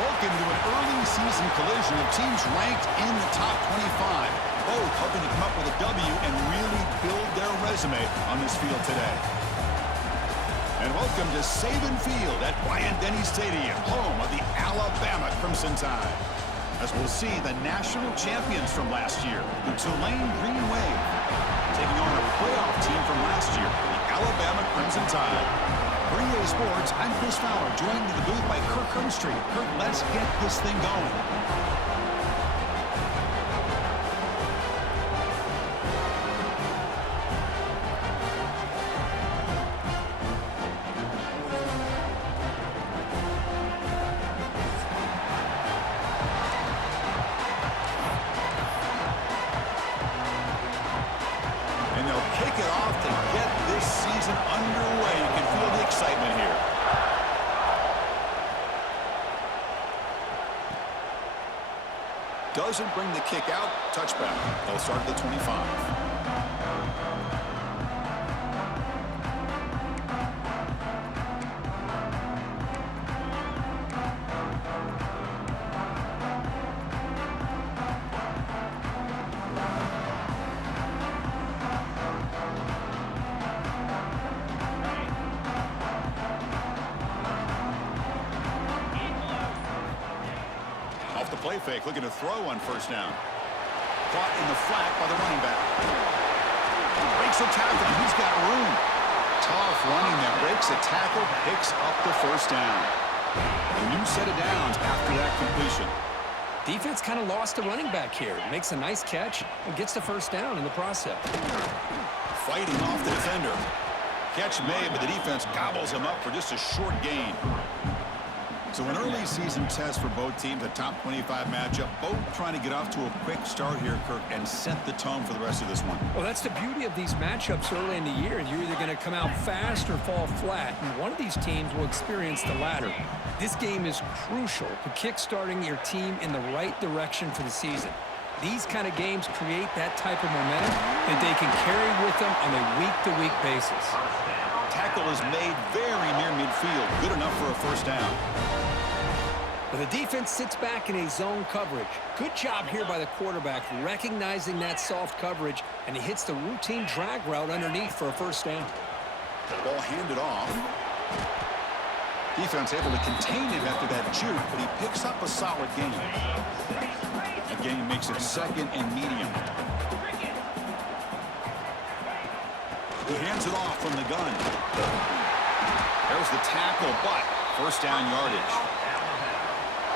Welcome to an early season collision of teams ranked in the top 25, both hoping to come up with a W and really build their resume on this field today. And welcome to Saban Field at Bryant-Denny Stadium, home of the Alabama Crimson Tide. As we'll see the national champions from last year, the Tulane Green Wave, taking on a playoff team from last year, the Alabama Crimson Tide. For EA Sports, I'm Chris Fowler, joined in the booth by Kirk Hermstreet. Kirk, let's get this thing going. And they'll kick it off to get this season underway. You can feel the excitement here. Doesn't bring the kick out. Touchback. They'll start at the 25. Off the play fake, looking to throw on first down. Caught in the flat by the running back. Breaks a tackle, and he's got room. Tough running that breaks a tackle, picks up the first down. A new set of downs after that completion. Defense kind of lost a running back here. Makes a nice catch and gets the first down in the process. Fighting off the defender. Catch made, but the defense gobbles him up for just a short gain. So an early season test for both teams, a top 25 matchup, both trying to get off to a quick start here, Kirk, and set the tone for the rest of this one. Well, that's the beauty of these matchups early in the year. You're either going to come out fast or fall flat, and one of these teams will experience the latter. This game is crucial to kick-starting your team in the right direction for the season. These kind of games create that type of momentum that they can carry with them on a week-to-week basis. Tackle is made very near midfield. Good enough for a first down. Well, the defense sits back in a zone coverage. Good job here by the quarterback, recognizing that soft coverage, and he hits the routine drag route underneath for a first down. Ball handed off. Defense able to contain him after that juke, but he picks up a solid gain. The gain makes it second and medium. He hands it off from the gun. There's the tackle, but first down yardage.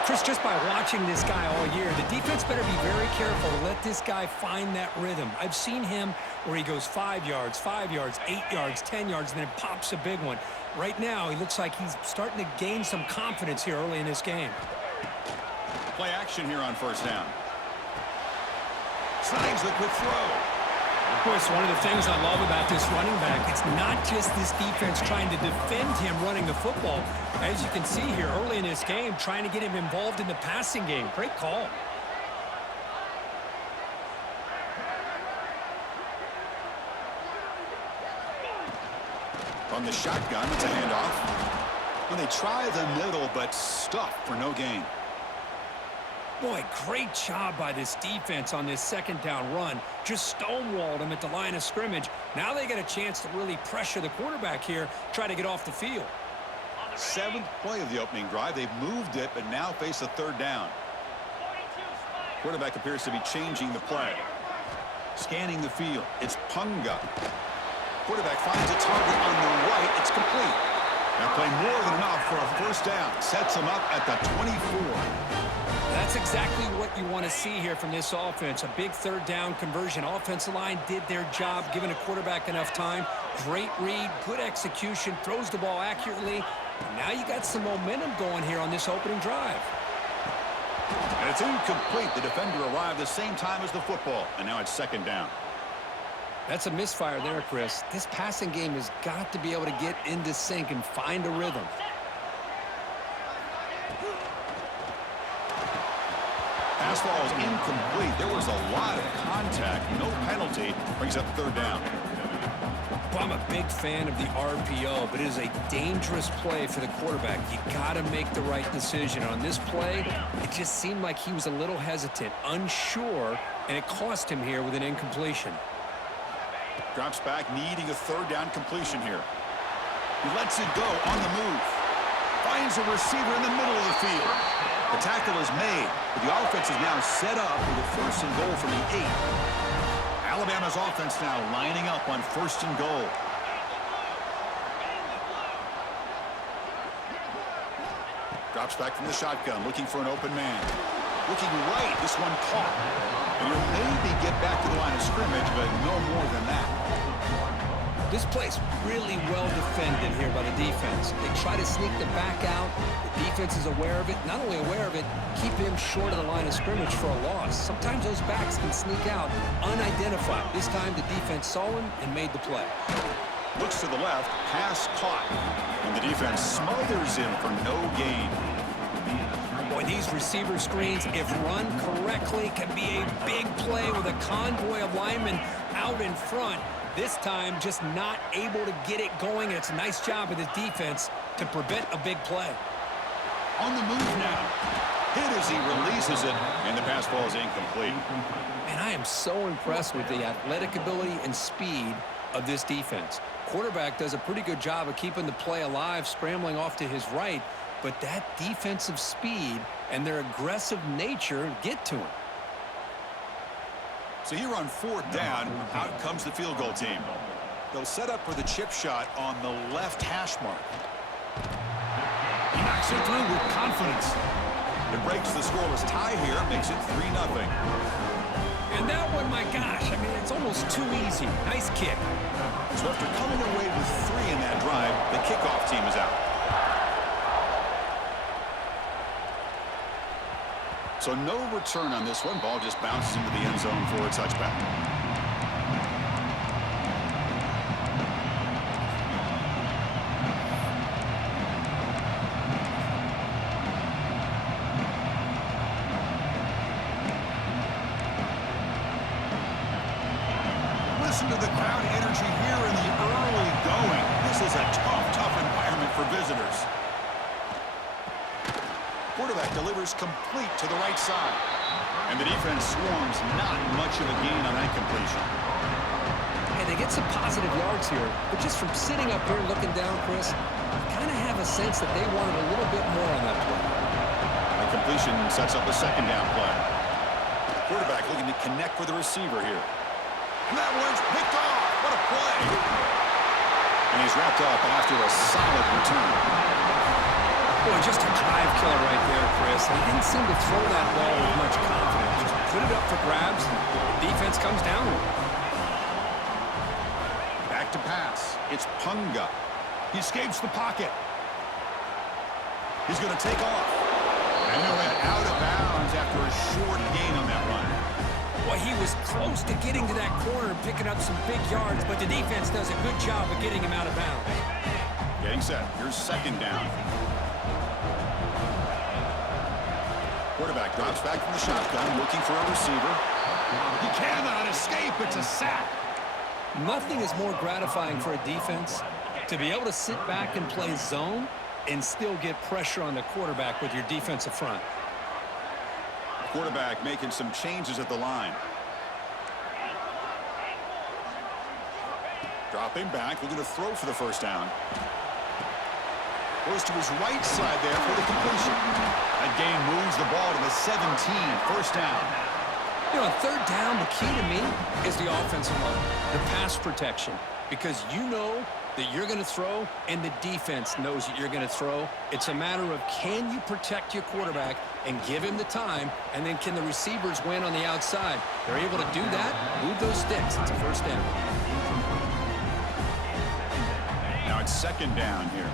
Chris, just by watching this guy all year, the defense better be very careful to let this guy find that rhythm. I've seen him where he goes 5 yards, 8 yards, 10 yards, and then pops a big one. Right now, he looks like he's starting to gain some confidence here early in this game. Play action here on first down. Slides the quick throw. Of course, one of the things I love about this running back, it's not just this defense trying to defend him running the football. As you can see here early in this game, trying to get him involved in the passing game. Great call. From the shotgun, it's a handoff. And they try the middle, but stuffed for no gain. Boy, great job by this defense on this second down run. Just stonewalled him at the line of scrimmage. Now they get a chance to really pressure the quarterback here, try to get off the field. Seventh play of the opening drive. They've moved it, but now face a third down. Quarterback appears to be changing the play. Scanning the field. It's Punga. Quarterback finds a target on the right. It's complete. That play more than enough for a first down. Sets him up at the 24. That's exactly what you want to see here from this offense. A big third down conversion. Offensive line did their job, giving a quarterback enough time. Great read, good execution, throws the ball accurately. And now you got some momentum going here on this opening drive. And it's incomplete. The defender arrived the same time as the football. And now it's second down. That's a misfire there, Chris. This passing game has got to be able to get into sync and find a rhythm. Pass ball is incomplete. There was a lot of contact. No penalty. Brings up third down. Well, I'm a big fan of the RPO, but it is a dangerous play for the quarterback. You got to make the right decision. On this play, it just seemed like he was a little hesitant, unsure, and it cost him here with an incompletion. Drops back, needing a third down completion here. He lets it go on the move. Finds a receiver in the middle of the field. The tackle is made, but the offense is now set up with a first and goal from the 8. Alabama's offense now lining up on first and goal. Drops back from the shotgun, looking for an open man. Looking right, this one caught. And he'll maybe get back to the line of scrimmage, but no more than that. This play's really well defended here by the defense. They try to sneak the back out. The defense is aware of it. Not only aware of it, keep him short of the line of scrimmage for a loss. Sometimes those backs can sneak out unidentified. This time the defense saw him and made the play. Looks to the left, pass caught. And the defense smothers him for no gain. Boy, these receiver screens, if run correctly, can be a big play with a convoy of linemen out in front. This time, just not able to get it going. It's a nice job of the defense to prevent a big play. On the move now. Hit as he releases it, and the pass ball is incomplete. And I am so impressed with the athletic ability and speed of this defense. Quarterback does a pretty good job of keeping the play alive, scrambling off to his right, but that defensive speed and their aggressive nature get to him. So here on fourth down, out comes the field goal team. They'll set up for the chip shot on the left hash mark. He knocks it through with confidence. It breaks the scoreless tie here, makes it 3-0. And that one, my gosh, I mean, it's almost too easy. Nice kick. So after coming away with 3 in that drive, the kickoff team is out. So no return on this one. Ball just bounces into the end zone for a touchback. Listen to the crowd energy here in the early going. This is a tough environment for visitors. Quarterback delivers complete to the right side. And the defense swarms, not much of a gain on that completion. Hey, they get some positive yards here, but just from sitting up here looking down, Chris, I kind of have a sense that they wanted a little bit more on that play. The completion sets up a second down play. Quarterback looking to connect with the receiver here. And that one's picked off. What a play. And he's wrapped up after a solid return. Boy, just a drive killer right there, Chris. He didn't seem to throw that ball with much confidence. Just put it up for grabs, and the defense comes down with it. Back to pass. It's Punga. He escapes the pocket. He's going to take off. And he went out of bounds after a short gain on that run. Boy, he was close to getting to that corner and picking up some big yards, but the defense does a good job of getting him out of bounds. Getting set. Here's second down. Quarterback drops back from the shotgun, looking for a receiver. He cannot escape. It's a sack. Nothing is more gratifying for a defense to be able to sit back and play zone and still get pressure on the quarterback with your defensive front. Quarterback making some changes at the line. Dropping back, looking to throw for the first down. Goes to his right side there for the completion. That gain moves the ball to the 17, first down. You know, on third down, the key to me is the offensive line, the pass protection, because you know that you're going to throw and the defense knows that you're going to throw. It's a matter of can you protect your quarterback and give him the time, and then can the receivers win on the outside? They're able to do that, move those sticks. It's a first down. Now it's second down here.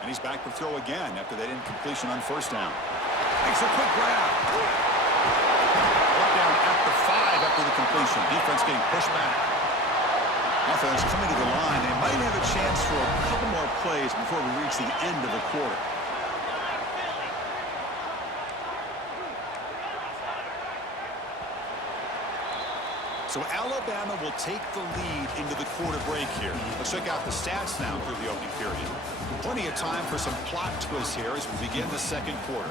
And he's back to throw again after that incompletion on first down. Makes a quick grab. Brought down at the 5 after the completion. Defense getting pushed back. Offense coming to the line. They might have a chance for a couple more plays before we reach the end of the quarter. So Alabama will take the lead into the quarter break here. Let's check out the stats now through the opening period. Plenty of time for some plot twists here as we begin the second quarter.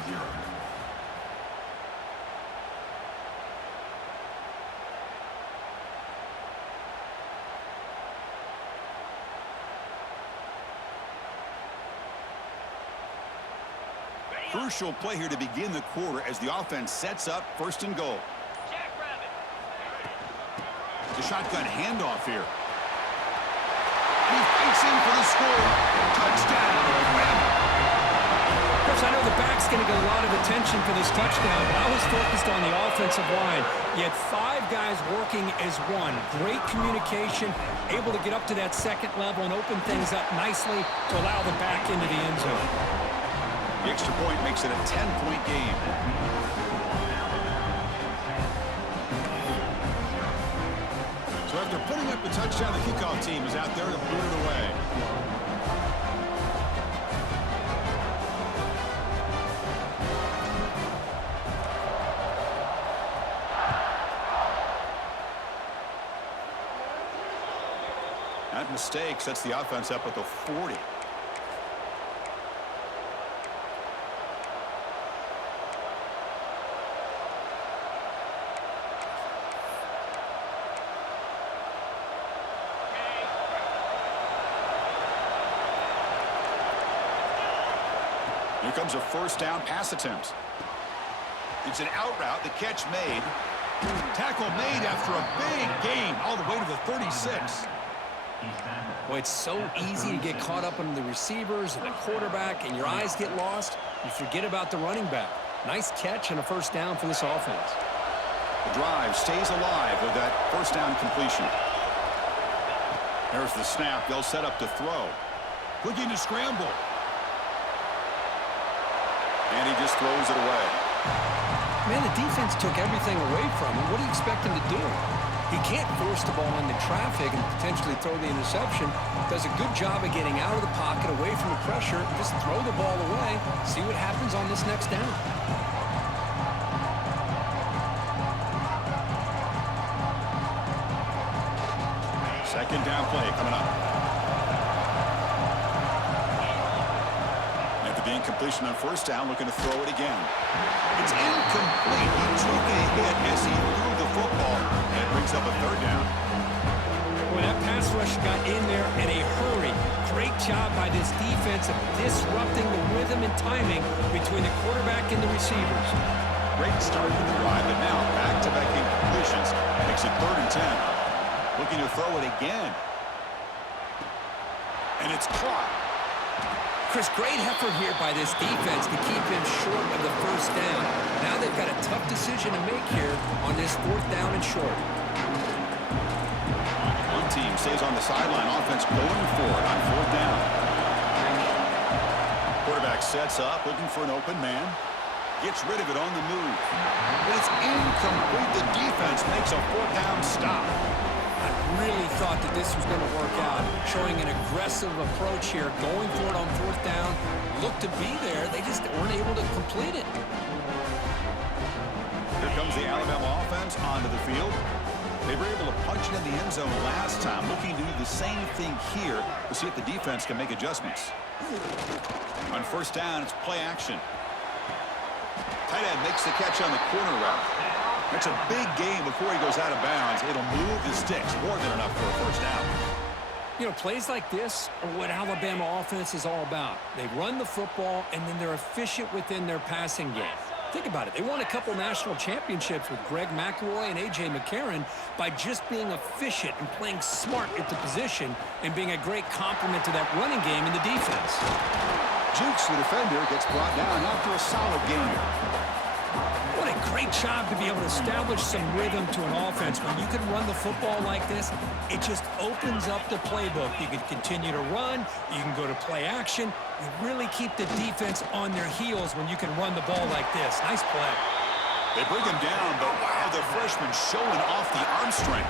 Crucial play here to begin the quarter as the offense sets up first and goal. The shotgun handoff here. He fights in for the score. Touchdown, Alabama. Chris, I know the back's going to get a lot of attention for this touchdown, but I was focused on the offensive line. You had 5 guys working as one. Great communication, able to get up to that second level and open things up nicely to allow the back into the end zone. The extra point makes it a 10-point game. So after putting up the touchdown, the kickoff team is out there to boot it away. That mistake sets the offense up at the 40. Here comes a first down pass attempt. It's an out route. The catch made. Tackle made after a big gain all the way to the 36. Boy, it's so easy to get caught up in the receivers and the quarterback, and your eyes get lost. You forget about the running back. Nice catch and a first down for this offense. The drive stays alive with that first down completion. There's the snap. They'll set up to throw. Looking to scramble. And he just throws it away. Man, the defense took everything away from him. What do you expect him to do? He can't force the ball into traffic and potentially throw the interception. Does a good job of getting out of the pocket, away from the pressure. Just throw the ball away. See what happens on this next down. Second down play coming up. After the incompletion on first down, looking to throw it again. It's incomplete. He took a hit as he threw the football, and it brings up a third down. When that pass rush got in there in a hurry, great job by this defense of disrupting the rhythm and timing between the quarterback and the receivers. Great start to the drive, but now back-to-back incompletions makes it 3rd and 10. Looking to throw it again. And it's caught. Chris, great effort here by this defense to keep him short of the first down. Now they've got a tough decision to make here on this 4th down and short. One team stays on the sideline. Offense going for it on 4th down. Quarterback sets up, looking for an open man. Gets rid of it on the move. But it's incomplete. The defense makes a 4th down stop. I really thought that this was going to work out, showing an aggressive approach here, going for it on 4th down. Looked to be there. They just weren't able to complete it. Here comes the Alabama offense onto the field. They were able to punch it in the end zone last time, looking to do the same thing here to see if the defense can make adjustments. On first down, it's play action. Tight end makes the catch on the corner route. It's a big game before he goes out of bounds. It'll move the sticks, more than enough for a first down. You know, plays like this are what Alabama offense is all about. They run the football, and then they're efficient within their passing game. Think about it. They won a couple national championships with Greg McElroy and A.J. McCarron by just being efficient and playing smart at the position and being a great complement to that running game in the defense. Jukes, the defender, gets brought down after a solid game. What a great job to be able to establish some rhythm to an offense. When you can run the football like this, it just opens up the playbook. You can continue to run. You can go to play action. You really keep the defense on their heels when you can run the ball like this. Nice play. They bring him down, but wow, the freshman showing off the arm strength.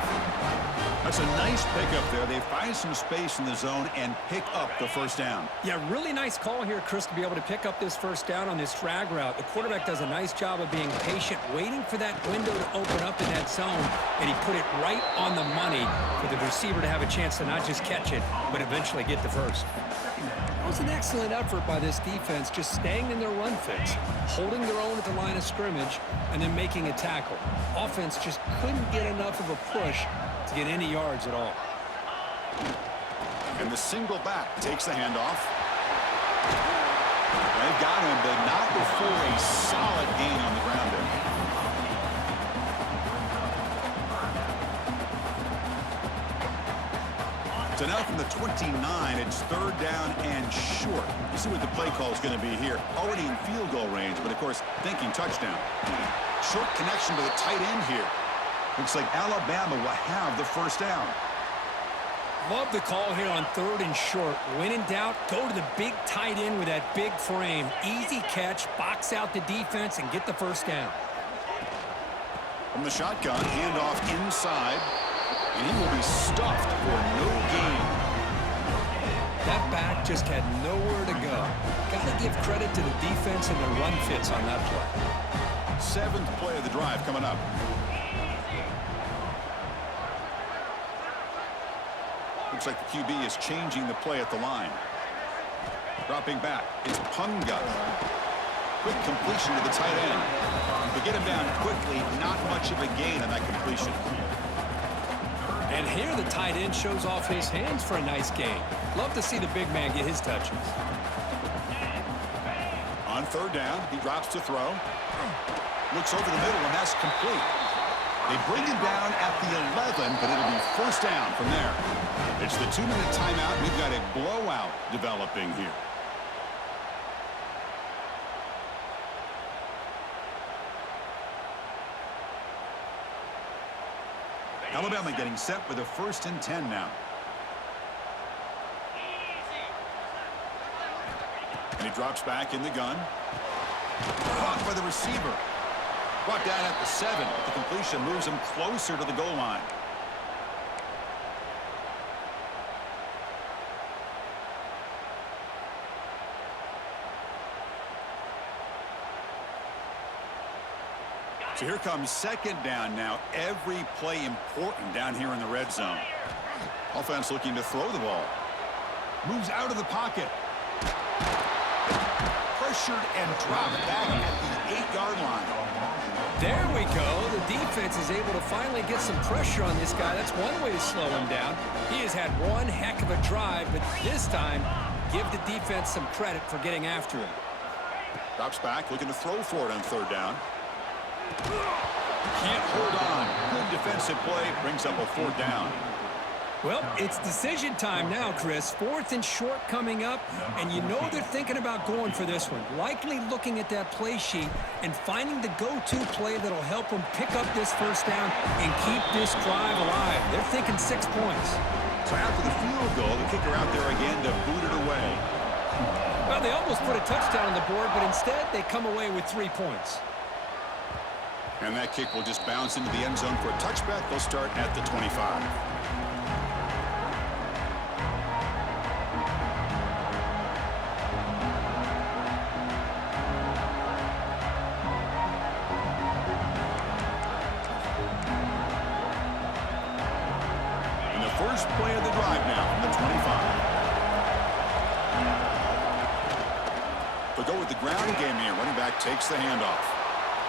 That's a nice pickup there. They find some space in the zone and pick up the first down. Yeah, really nice call here, Chris, to be able to pick up this first down on this drag route. The quarterback does a nice job of being patient, waiting for that window to open up in that zone, and he put it right on the money for the receiver to have a chance to not just catch it, but eventually get the first. That was an excellent effort by this defense, just staying in their run fix, holding their own at the line of scrimmage, and then making a tackle. Offense just couldn't get enough of a push to get any yards at all. And the single back takes the handoff. They've got him, but not before a solid gain on the ground there. So now from the 29, it's third down and short. You see what the play call is going to be here. Already in field goal range, but of course thinking touchdown. Short connection to the tight end here. Looks like Alabama will have the first down. Love the call here on third and short. When in doubt, go to the big tight end with that big frame. Easy catch, box out the defense, and get the first down. From the shotgun, handoff inside, and he will be stuffed for no gain. That back just had nowhere to go. Got to give credit to the defense and the run fits on that play. Seventh play of the drive coming up. Looks like the QB is changing the play at the line. Dropping back, it's Punga. Quick completion to the tight end. They get him down quickly, not much of a gain on that completion. And here the tight end shows off his hands for a nice gain. Love to see the big man get his touches. On third down, he drops to throw. Looks over the middle, and that's complete. They bring him down at the 11, but it'll be first down from there. It's the 2-minute timeout. We've got a blowout developing here. Alabama getting set with a 1st and 10 now. And he drops back in the gun. Caught by the receiver. Brought down at the 7. The completion moves him closer to the goal line. So here comes second down now. Every play important down here in the red zone. Offense looking to throw the ball. Moves out of the pocket. Pressured and dropped back at the 8-yard line. There we go. The defense is able to finally get some pressure on this guy. That's one way to slow him down. He has had one heck of a drive, but this time, give the defense some credit for getting after him. Drops back, looking to throw for it on third down. Can't hold on. Good defensive play. Brings up a fourth down. Well, it's decision time now, Chris. 4th and short coming up, and you know they're thinking about going for this one. Likely looking at that play sheet and finding the go-to play that'll help them pick up this first down and keep this drive alive. They're thinking 6 points. So after the field goal, the kicker out there again to boot it away. Well, they almost put a touchdown on the board, but instead they come away with 3 points. And that kick will just bounce into the end zone for a touchback. They'll start at the 25. And the first play of the drive now from the 25. They'll go with the ground game here. Running back takes the handoff.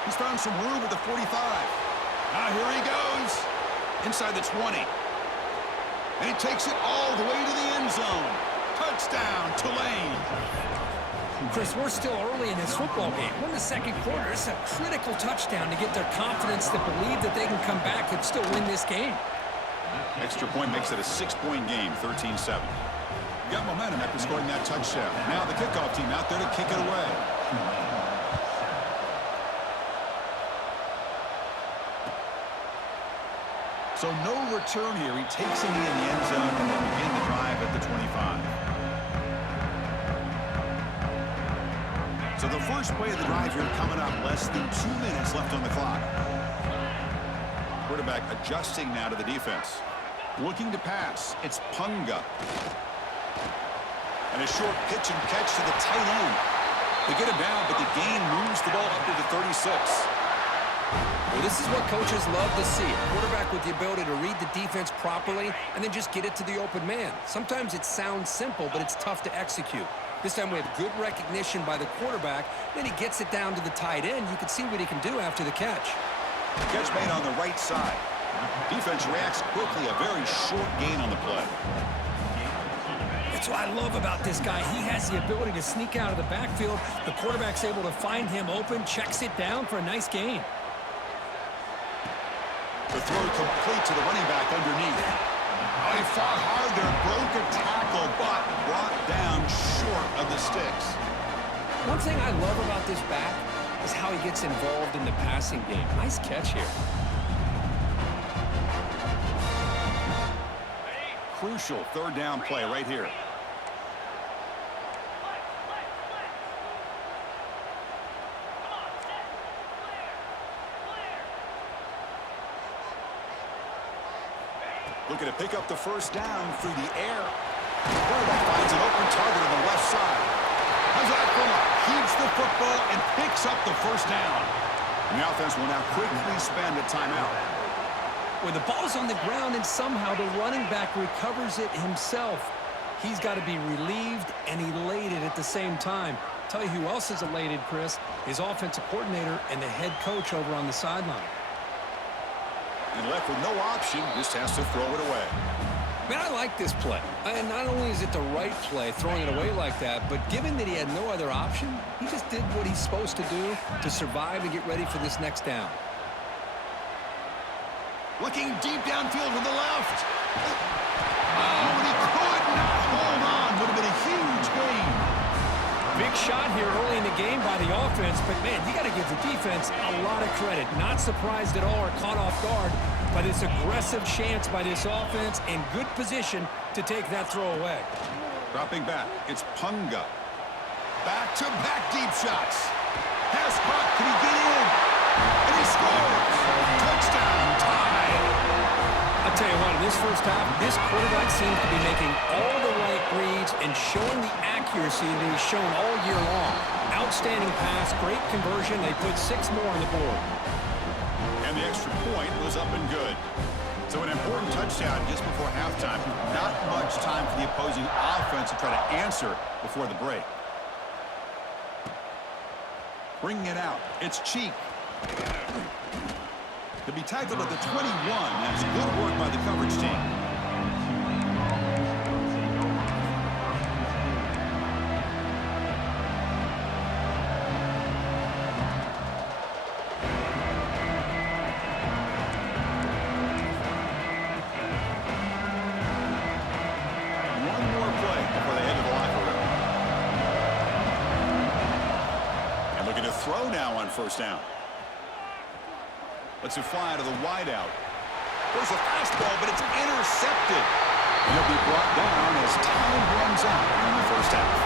He's found some room at the 45. Now here he goes. Inside the 20. And he takes it all the way to the end zone. Touchdown, Tulane. Chris, we're still early in this football game. We're in the second quarter. It's a critical touchdown to get their confidence to believe that they can come back and still win this game. Extra point makes it a 6-point game, 13-7. Got momentum after scoring that touchdown. Now the kickoff team out there to kick it away. So no return here. He takes it in the end zone and they begin the drive at the 25. So the first play of the drive here coming up. Less than 2 minutes left on the clock. Quarterback adjusting now to the defense. Looking to pass. It's Punga. And a short pitch and catch to the tight end. They get him down, but the gain moves the ball up to the 36. Well, this is what coaches love to see. A quarterback with the ability to read the defense properly and then just get it to the open man. Sometimes it sounds simple, but it's tough to execute. This time we have good recognition by the quarterback. Then he gets it down to the tight end. You can see what he can do after the catch. Catch made on the right side. Defense reacts quickly. A very short gain on the play. That's what I love about this guy. He has the ability to sneak out of the backfield. The quarterback's able to find him open, checks it down for a nice gain. The throw complete to the running back underneath. Oh, he fought hard there, broke a tackle, but brought down short of the sticks. One thing I love about this back is how he gets involved in the passing game. Nice catch here. Crucial third down play right here. Looking to pick up the first down through the air. Quarterback finds an open target on the left side. How's that from up? Keeps the football and picks up the first down. And the offense will now quickly spend a timeout. When the ball's on the ground and somehow the running back recovers it himself, he's got to be relieved and elated at the same time. Tell you who else is elated, Chris, his offensive coordinator and the head coach over on the sideline. And left with no option, just has to throw it away. Man, I like this play. And not only is it the right play, throwing it away like that, but given that he had no other option, he just did what he's supposed to do to survive and get ready for this next down. Looking deep downfield to the left. Oh, and he could not hold on. Would have been a huge gain. Big shot here early in the game by the offense, but man, you got to give the defense a lot of credit. Not surprised at all or caught off guard by this aggressive chance by this offense and good position to take that throw away. Dropping back, it's Punga. Back-to-back deep shots. Pass caught, can he get in? And he scores. Touchdown, tied. I'll tell you what, in this first half, this quarterback seems to be making all the right reads and showing the accuracy that he's shown all year long. Outstanding pass, great conversion. They put 6 more on the board. And the extra point was up and good. So an important touchdown just before halftime. Not much time for the opposing offense to try to answer before the break. Bringing it out, it's Cheek. To be tackled at the 21, that's good work by the coverage team. One more play before they head to the locker room. And looking to throw now on first down. Lets it fly to the wideout. There's a fastball, but it's intercepted. And he'll be brought down as time runs out in the first half.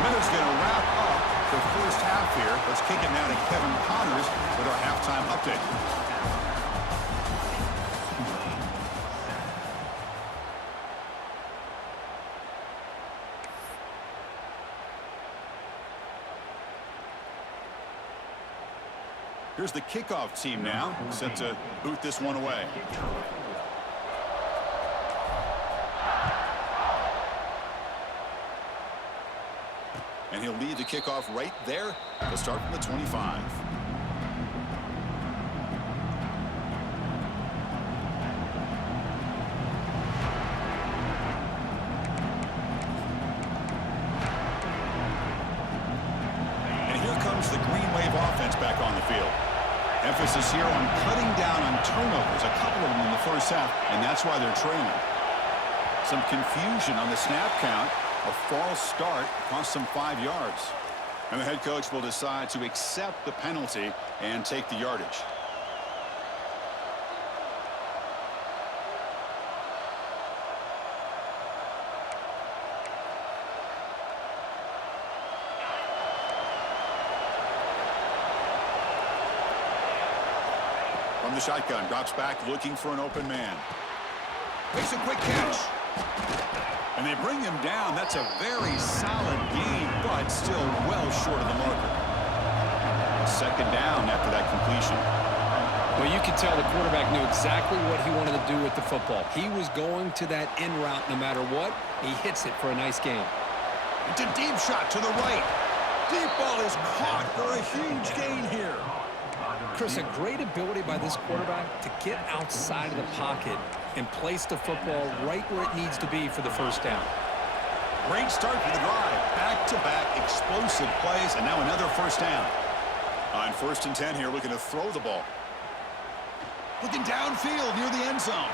Minutes going to wrap up the first half here. Let's kick it now to Kevin Connors with our halftime update. Here's the kickoff team now, set to boot this one away. And he'll lead the kickoff right there. They'll start from the 25. And here comes the Green Wave offense back on the field. Emphasis here on cutting down on turnovers, a couple of them in the first half, and that's why they're trailing. Some confusion on the snap count. A false start cost them 5 yards. And the head coach will decide to accept the penalty and take the yardage. From the shotgun, drops back looking for an open man. Makes a quick catch. And they bring him down. That's a very solid gain, but still well short of the marker. Second down after that completion. Well, you can tell the quarterback knew exactly what he wanted to do with the football. He was going to that in route no matter what. He hits it for a nice gain. It's a deep shot to the right. Deep ball is caught for a huge gain here. Chris, a great ability by this quarterback to get outside of the pocket and place the football right where it needs to be for the first down. Great start for the drive. Back-to-back explosive plays, and now another first down. On 1st and 10 here, looking to throw the ball. Looking downfield near the end zone.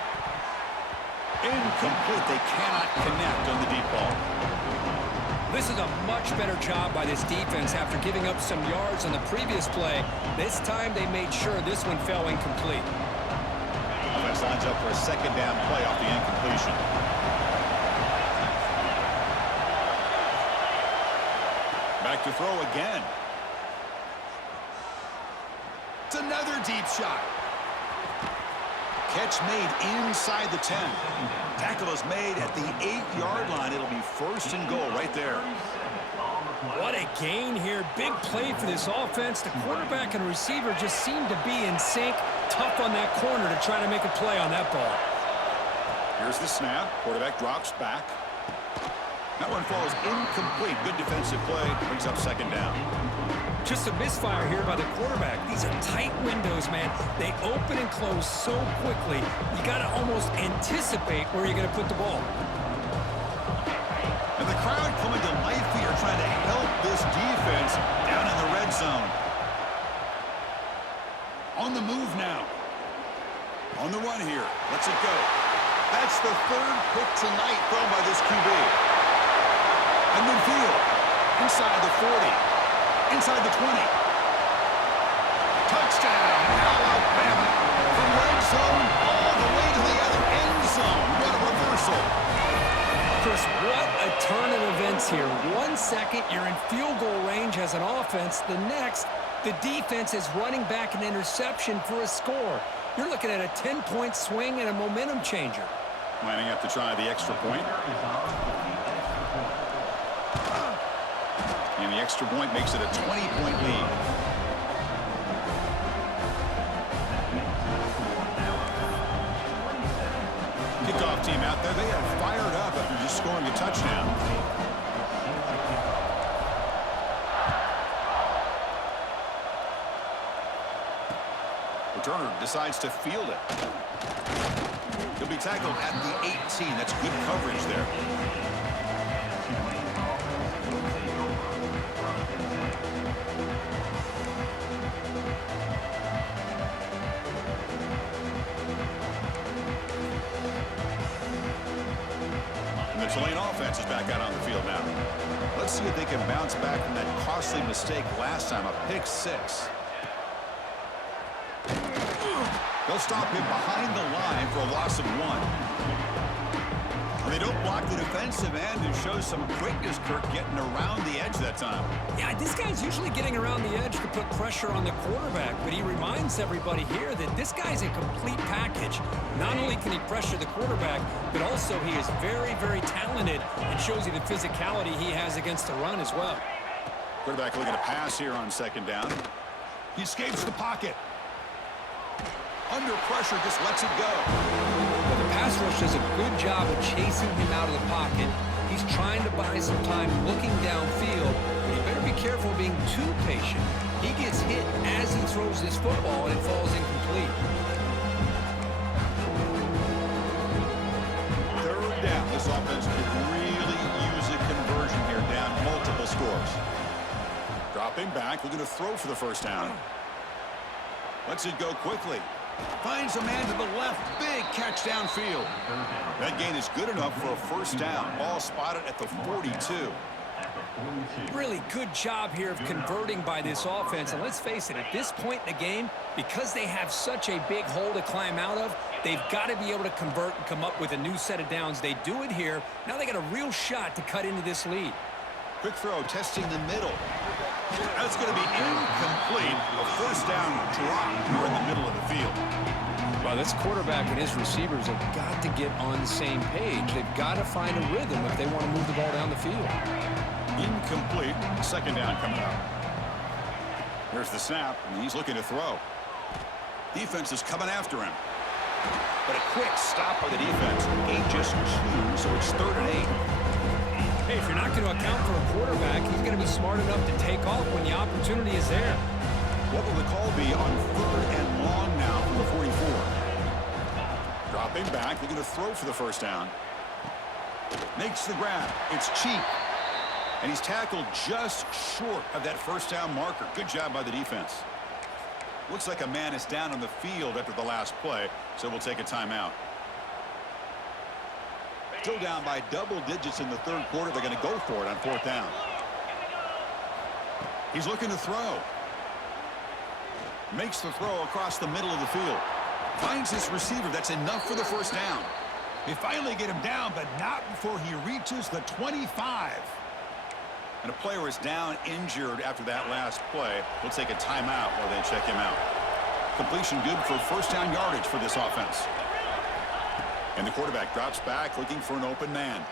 Incomplete. They cannot connect on the deep ball. This is a much better job by this defense after giving up some yards on the previous play. This time they made sure this one fell incomplete. Offense lines up for a second down play off the incompletion. Back to throw again. It's another deep shot. Catch made inside the 10. Tackle is made at the 8-yard line. It'll be 1st and goal right there. What a gain here. Big play for this offense. The quarterback and receiver just seem to be in sync. Tough on that corner to try to make a play on that ball. Here's the snap. Quarterback drops back. That one falls incomplete. Good defensive play. Brings up second down. Just a misfire here by the quarterback. These are tight windows, man. They open and close so quickly. You got to almost anticipate where you're going to put the ball. And the crowd coming to life here, trying to help this defense down in the red zone. On the move now. On the run here. Let's it go. That's the 3rd pick tonight thrown by this QB. And midfield. Inside the 40. Inside the 20. Touchdown, Alabama. From red zone all the way to the other end zone. What a reversal. Chris, what a turn of events here. 1 second, you're in field goal range as an offense. The next, the defense is running back an interception for a score. You're looking at a 10-point swing and a momentum changer. Lining up to try the extra point. And the extra point makes it a 20-point lead. Kickoff team out there. They are fired up after just scoring a touchdown. Returner decides to field it. He'll be tackled at the 18. That's good coverage there. The Tulane offense is back out on the field now. Let's see if they can bounce back from that costly mistake last time, a pick 6. They'll stop him behind the line for a loss of 1. They don't block the defensive end and shows some quickness, Kirk, getting around the edge that time. Yeah, this guy's usually getting around the edge to put pressure on the quarterback, but he reminds everybody here that this guy's a complete package. Not only can he pressure the quarterback, but also he is very, very talented and shows you the physicality he has against the run as well. Quarterback looking to pass here on second down. He escapes the pocket. Under pressure, just lets it go. Well, the pass rush does a good job of chasing him out of the pocket. He's trying to buy some time looking downfield, but he better be careful being too patient. He gets hit as he throws this football, and it falls incomplete. 3rd down. This offense could really use a conversion here, down multiple scores. Dropping back, looking to throw for the first down. Lets it go quickly. Finds a man to the left. Big catch downfield. That gain is good enough for a first down. Ball spotted at the 42. Really good job here of converting by this offense. And let's face it, at this point in the game, because they have such a big hole to climb out of, they've got to be able to convert and come up with a new set of downs. They do it here. Now they got a real shot to cut into this lead. Quick throw, testing the middle. That's going to be incomplete. A first down drop here in the middle of the field. Well, this quarterback and his receivers have got to get on the same page. They've got to find a rhythm if they want to move the ball down the field. Incomplete. Second down coming up. Here's the snap, and he's looking to throw. Defense is coming after him. But a quick stop by the defense. 8 just 2, so it's 3rd and 8. Hey, if you're not going to account for a quarterback, he's going to be smart enough to take off when the opportunity is there. What will the call be on 3rd and long now from the 44? Dropping back, looking to throw for the first down. Makes the grab. It's cheap. And he's tackled just short of that first down marker. Good job by the defense. Looks like a man is down on the field after the last play, so we'll take a timeout. Still down by double digits in the 3rd quarter. They're going to go for it on 4th down. He's looking to throw. Makes the throw across the middle of the field. Finds his receiver. That's enough for the first down. They finally get him down, but not before he reaches the 25. And a player is down injured after that last play. We'll take a timeout while they check him out. Completion good for first down yardage for this offense. And the quarterback drops back looking for an open man.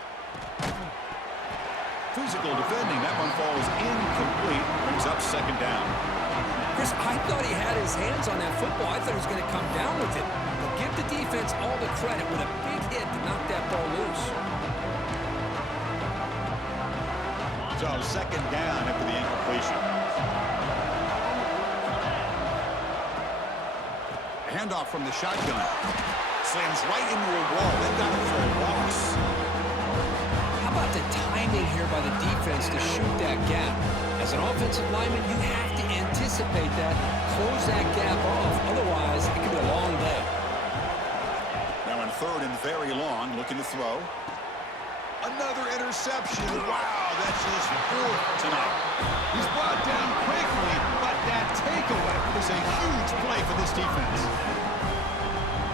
Physical defending. That one falls incomplete. Brings up second down. Chris, I thought he had his hands on that football. I thought he was going to come down with it. But give the defense all the credit with a big hit to knock that ball loose. So second down after the incompletion. A handoff from the shotgun. Slams right into a wall. They've got him for a loss. How about the timing here by the defense to shoot that gap? As an offensive lineman, you have to anticipate that, close that gap off. Otherwise, it could be a long day. Now in 3rd and very long, looking to throw. Another interception. Wow, that's his 4th tonight. He's brought down quickly, but that takeaway is a huge play for this defense.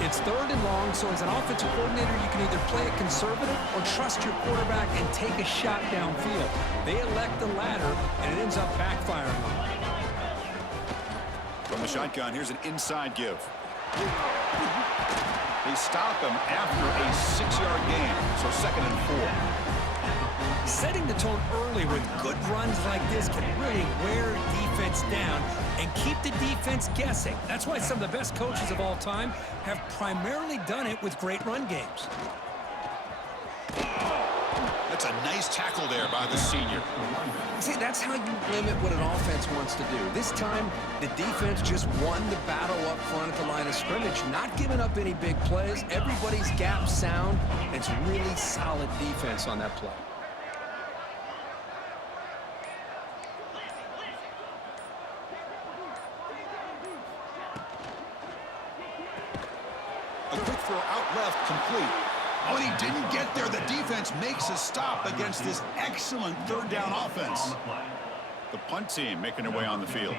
It's 3rd and long, so as an offensive coordinator, you can either play it conservative or trust your quarterback and take a shot downfield. They elect the latter, and it ends up backfiring on them. From the shotgun, here's an inside give. They stop him after a 6-yard gain, so 2nd and 4. Setting the tone early with good runs like this can really wear defense down and keep the defense guessing. That's why some of the best coaches of all time have primarily done it with great run games. That's a nice tackle there by the senior. See, that's how you limit what an offense wants to do. This time, the defense just won the battle up front at the line of scrimmage, not giving up any big plays. Everybody's gap sound, and it's really solid defense on that play. A quick throw out left, complete. Oh, and he didn't get there. The defense makes a stop against this excellent 3rd down offense. The punt team making their way on the field.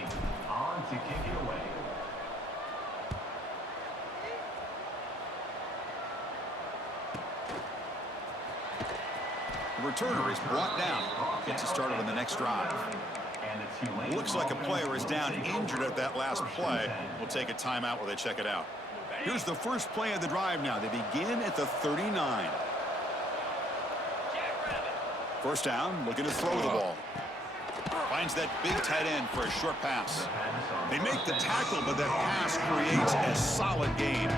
The returner is brought down. Gets us started on the next drive. Looks like a player is down injured at that last play. We'll take a timeout while they check it out. Here's the first play of the drive now. They begin at the 39. First down, looking to throw the ball. Finds that big tight end for a short pass. They make the tackle, but that pass creates a solid gain.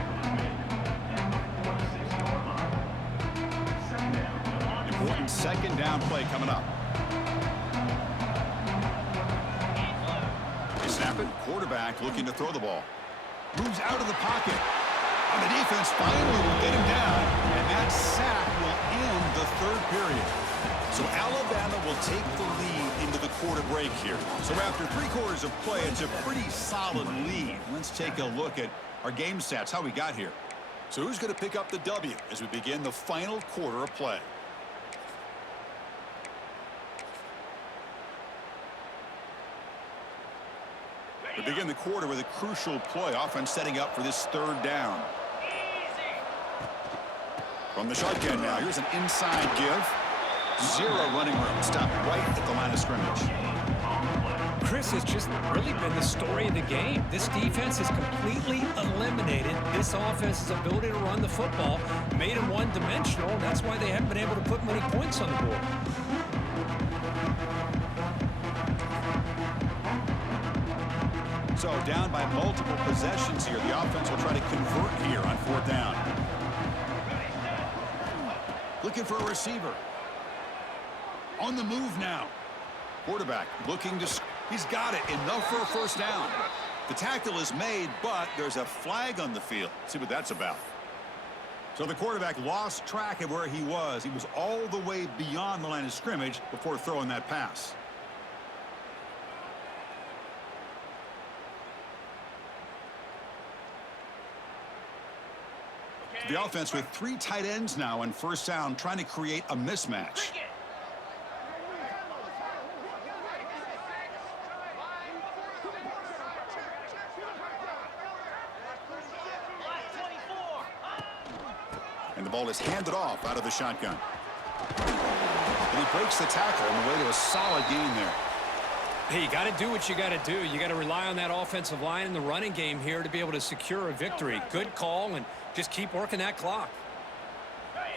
Important second down play coming up. They snap it. Quarterback looking to throw the ball. Moves out of the pocket. And the defense finally will get him down. And that sack will end the 3rd period. So Alabama will take the lead into the quarter break here. So after 3 quarters of play, it's a pretty solid lead. Let's take a look at our game stats, how we got here. So who's going to pick up the W as we begin the final quarter of play? We begin the quarter with a crucial play. Offense setting up for this 3rd down. From the shotgun now, here's an inside give. 0 running room. Stopped right at the line of scrimmage. Chris, has just really been the story of the game. This defense has completely eliminated this offense's ability to run the football, made them one-dimensional, and that's why they haven't been able to put many points on the board. So down by multiple possessions here. The offense will try to convert here on 4th down. Looking for a receiver. On the move now. Quarterback looking to... He's got it. Enough for a 1st down. The tackle is made, but there's a flag on the field. Let's see what that's about. So the quarterback lost track of where he was. He was all the way beyond the line of scrimmage before throwing that pass. The offense with 3 tight ends now on 1st down, trying to create a mismatch. And the ball is handed off out of the shotgun. And he breaks the tackle on the way to a solid gain there. Hey, you got to do what you got to do. You got to rely on that offensive line in the running game here to be able to secure a victory. Good call, and just keep working that clock.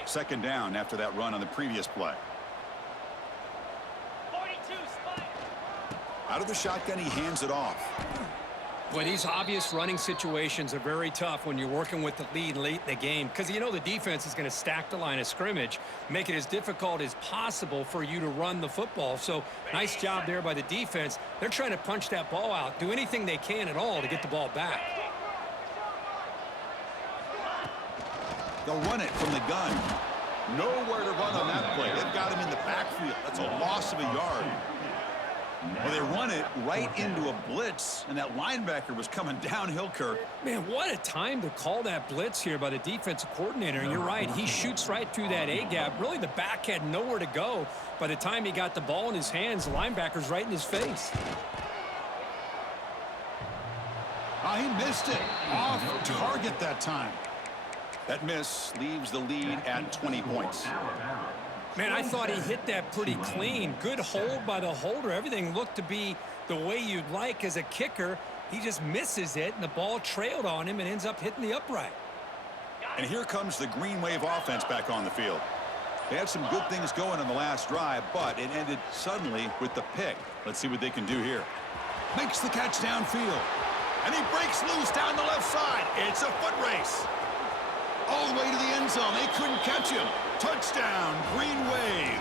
2nd down after that run on the previous play. 42 spike. Out of the shotgun, he hands it off. Well, these obvious running situations are very tough when you're working with the lead late in the game because you know the defense is going to stack the line of scrimmage, make it as difficult as possible for you to run the football. So nice job there by the defense. They're trying to punch that ball out, do anything they can at all to get the ball back. They'll run it from the gun. Nowhere to run on that play. They've got him in the backfield. That's a loss of a yard. Well, they run it right into a blitz, and that linebacker was coming downhill, Kirk. Man, what a time to call that blitz here by the defensive coordinator. And you're right, he shoots right through that A-gap. Really, the back had nowhere to go. By the time he got the ball in his hands, the linebacker's right in his face. He missed it. Off target that time. That miss leaves the lead at 20 points. Man, I thought he hit that pretty clean. Good hold by the holder. Everything looked to be the way you'd like as a kicker. He just misses it, and the ball trailed on him and ends up hitting the upright. And here comes the Green Wave offense back on the field. They had some good things going on the last drive, but it ended suddenly with the pick. Let's see what they can do here. Makes the catch downfield. And he breaks loose down the left side. It's a foot race. All the way to the end zone. They couldn't catch him. Touchdown, Green Wave.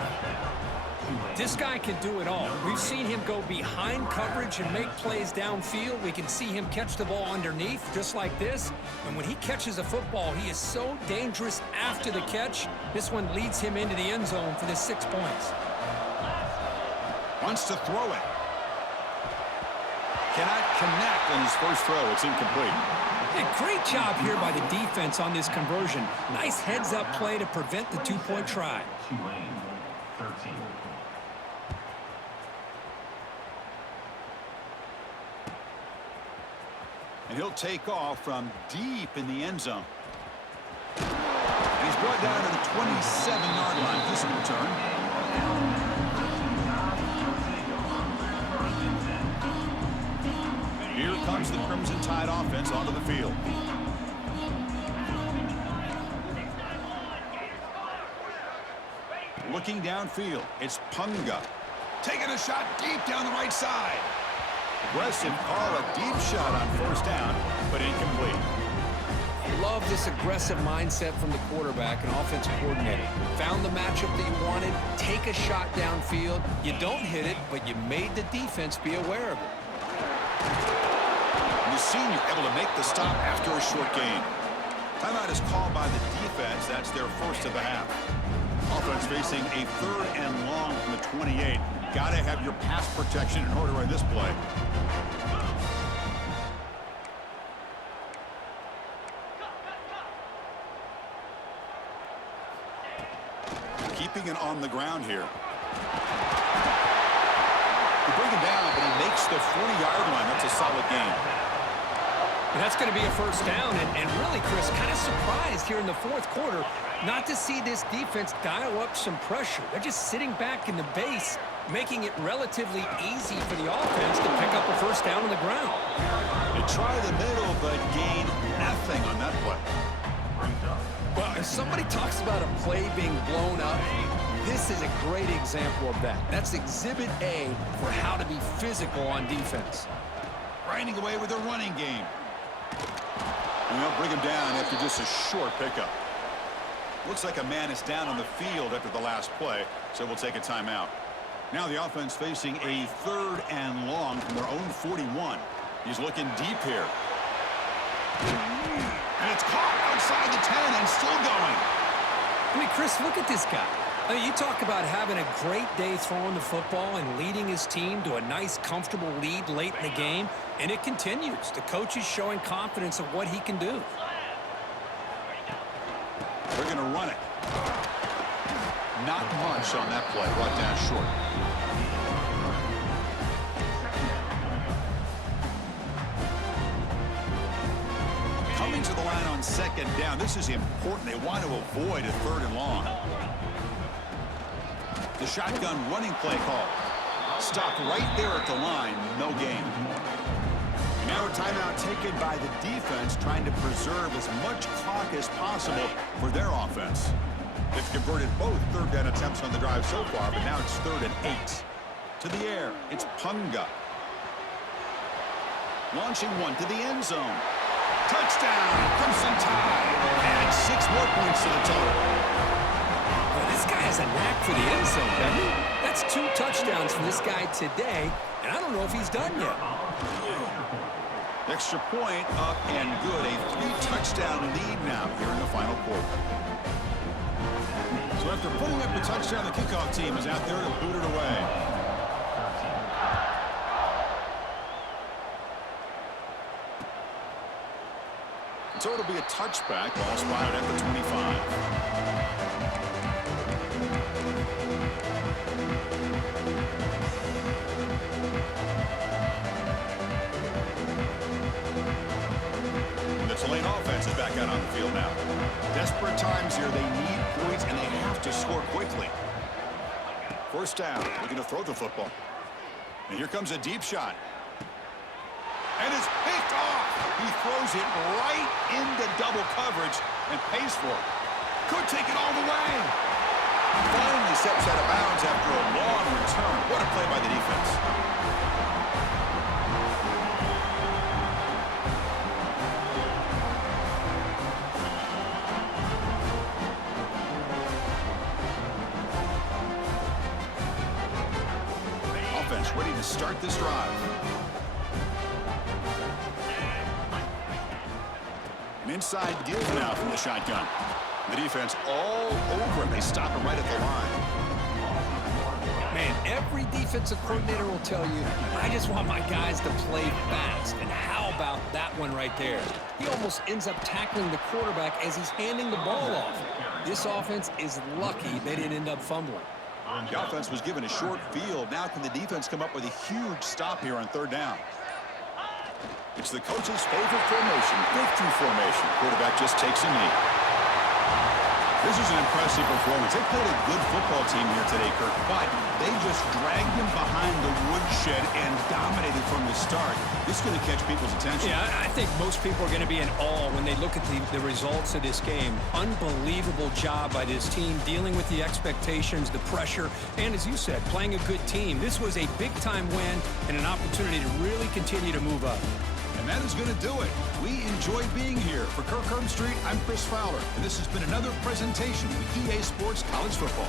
This guy can do it all. We've seen him go behind coverage and make plays downfield. We can see him catch the ball underneath just like this. And when he catches a football, he is so dangerous after the catch. This one leads him into the end zone for the 6 points. Wants to throw it. Cannot connect on his first throw. It's incomplete. Hey, great job here by the defense on this conversion. Nice heads-up play to prevent the 2-point try. And he'll take off from deep in the end zone. And he's brought down to the 27-yard line. This return. Here comes the Crimson Tide offense onto the field. Looking downfield, it's Punga. Taking a shot deep down the right side. Aggressive call, a deep shot on 1st down, but incomplete. Love this aggressive mindset from the quarterback and offensive coordinator. Found the matchup that you wanted, take a shot downfield. You don't hit it, but you made the defense be aware of it. The senior able to make the stop after a short gain. Timeout is called by the defense. That's their first of the half. Offense facing a 3rd and long from the 28. Got to have your pass protection in order on this play. Keeping it on the ground here. They bring him down, but he makes the 40-yard line. That's a solid gain. And that's going to be a 1st down, and really, Chris, kind of surprised here in the 4th quarter not to see this defense dial up some pressure. They're just sitting back in the base, making it relatively easy for the offense to pick up a first down on the ground. They try the middle, but gain nothing on that play. Well, if somebody talks about a play being blown up, this is a great example of that. That's Exhibit A for how to be physical on defense. Grinding away with a running game. And they'll bring him down after just a short pickup. Looks like a man is down on the field after the last play, so we'll take a timeout. Now the offense facing a 3rd and long from their own 41. He's looking deep here. And it's caught outside the 10 and still going. I mean, Chris, look at this guy. I mean, you talk about having a great day throwing the football and leading his team to a nice, comfortable lead late in the game, and it continues. The coach is showing confidence of what he can do. They're going to run it. Not much on that play. Brought down short. Coming to the line on 2nd down. This is important. They want to avoid a 3rd and long. The shotgun running play call. Stopped right there at the line. No gain. Now a timeout taken by the defense, trying to preserve as much clock as possible for their offense. They've converted both 3rd down attempts on the drive so far, but now it's 3rd and 8. To the air, it's Punga. Launching one to the end zone. Touchdown, Crimson Tide. And 6 more points to the total. Well, this guy has a knack for the end zone, doesn't he? That's 2 touchdowns from this guy today, and I don't know if he's done yet. Extra point up and good. A 3-touchdown lead now here in the final quarter. So after putting up the touchdown, the kickoff team is out there to boot it away. So it'll be a touchback. Ball spotted at the 25. Tulane offense is back out on the field now. Desperate times here. They need points, and they have to score quickly. 1st down. Looking to throw the football. And here comes a deep shot. And it's picked off. He throws it right into double coverage and pays for it. Could take it all the way. Finally steps out of bounds after a long return. What a play by the defense. Ready to start this drive. An inside give now from the shotgun. The defense all over him. They stop him right at the line. Man, every defensive coordinator will tell you, I just want my guys to play fast. And how about that one right there? He almost ends up tackling the quarterback as he's handing the ball off. This offense is lucky they didn't end up fumbling. The offense was given a short field. Now can the defense come up with a huge stop here on 3rd down? It's the coach's favorite formation, breakthrough formation. Quarterback just takes a knee. This is an impressive performance. They played a good football team here today, Kirk, but they just dragged them behind the woodshed and dominated from the start. This is going to catch people's attention. Yeah, I think most people are going to be in awe when they look at the results of this game. Unbelievable job by this team dealing with the expectations, the pressure, and as you said, playing a good team. This was a big-time win and an opportunity to really continue to move up. And that is going to do it. We enjoy being here. For Kirk Street, I'm Chris Fowler, and this has been another presentation of EA Sports College Football.